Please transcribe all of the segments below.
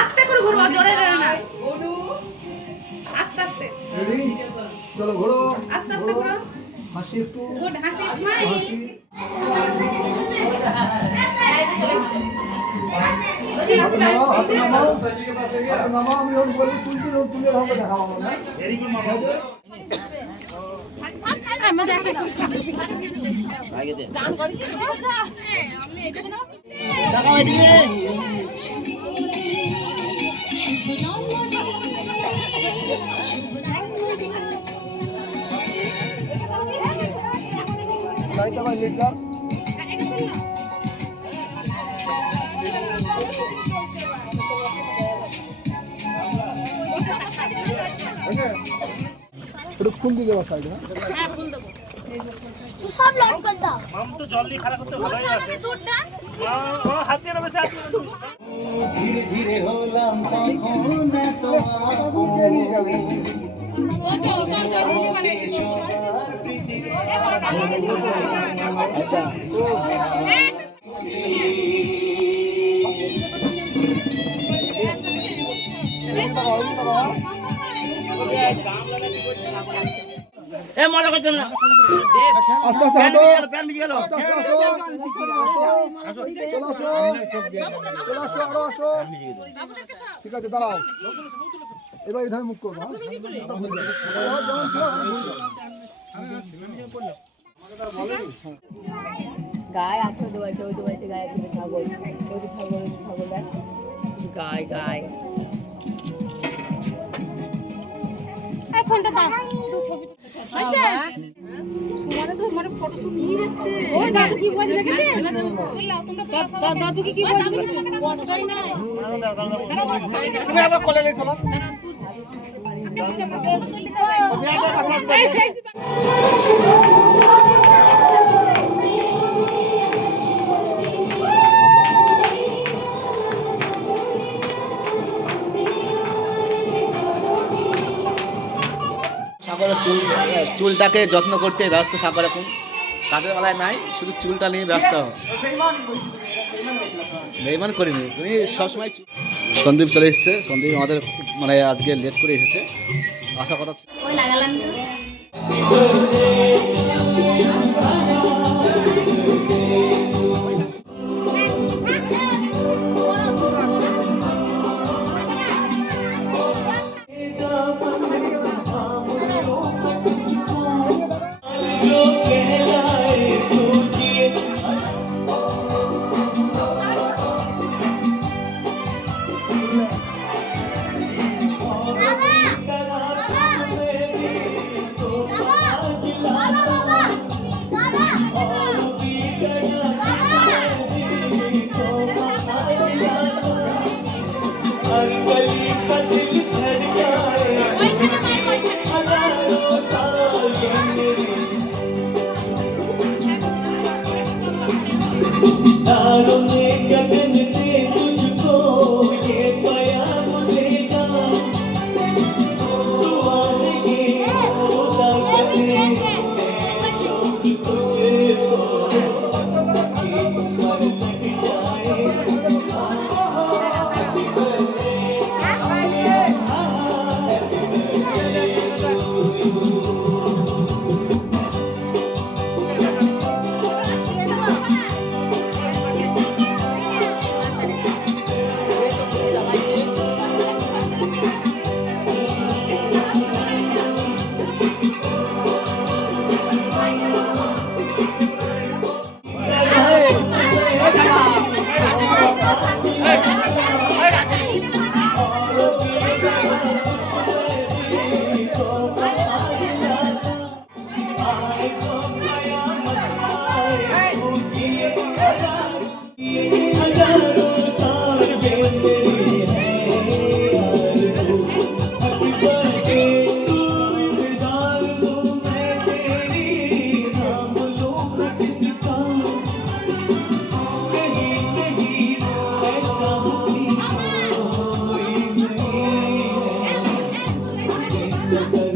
আস্তে করে ঘুরবা জোরে জোরে না। ওনু আস্তে আস্তে। রেডি? চলো ঘুরো। আস্তে আস্তে ঘুরো। হাসি একটু। গুড হাসি স্মাইল হাসি। দেখাও এদিকে। লাইটটা ভাই লিখলাম একটু ফুল দিয়ে দেওয়া সাইড হ্যাঁ সব লক করে দাও মাম তো জল খারাপ করতে ভালোই আছে ও হাত দিয়ে রয়েছে হাত দিয়ে ধীরে ধীরে হলাম তখন এত এ মজা করতে না। আস্তে আস্তে হাঁটো। প্যান ভিজে গেল। আস্তে আস্তে আসো। আসো চলে আসো। চলে আসো আরও আসো। ঠিক আছে দাঁড়াও। এবার এইভাবে মুখ করব হ্যাঁ? যেমন ছিল, গায়ে আঠেরো দুবাইতে ওই দুবাইতে গায়ে একটা ছাগল ওই ছাগল ওই ছাগল দেখ। গায়ে গায়ে। ফোনটা দাও। আচ্ছা। সুমানে তো মানে ফটো শুট নিয়ে যাচ্ছে। ও দাদু কি বলে দেখেছে তোমরা তো দাদু কি কি বলে ফটোটাই নাই তুমি আবার কোলে নিয়ে চলো। সাগরের চুল চুলটাকে যত্ন করতে ব্যস্ত সাপ এরকম কাজের বেলায় নাই, শুধু চুলটা নিয়ে ব্যস্ত। বেইমান করিনি। তুমি সবসময় সন্দীপ চলে এসছে। সন্দীপ আমাদের মানে আজকে লেট করে এসেছে। আশা কথা লাগালাম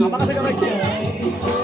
আমার থেকে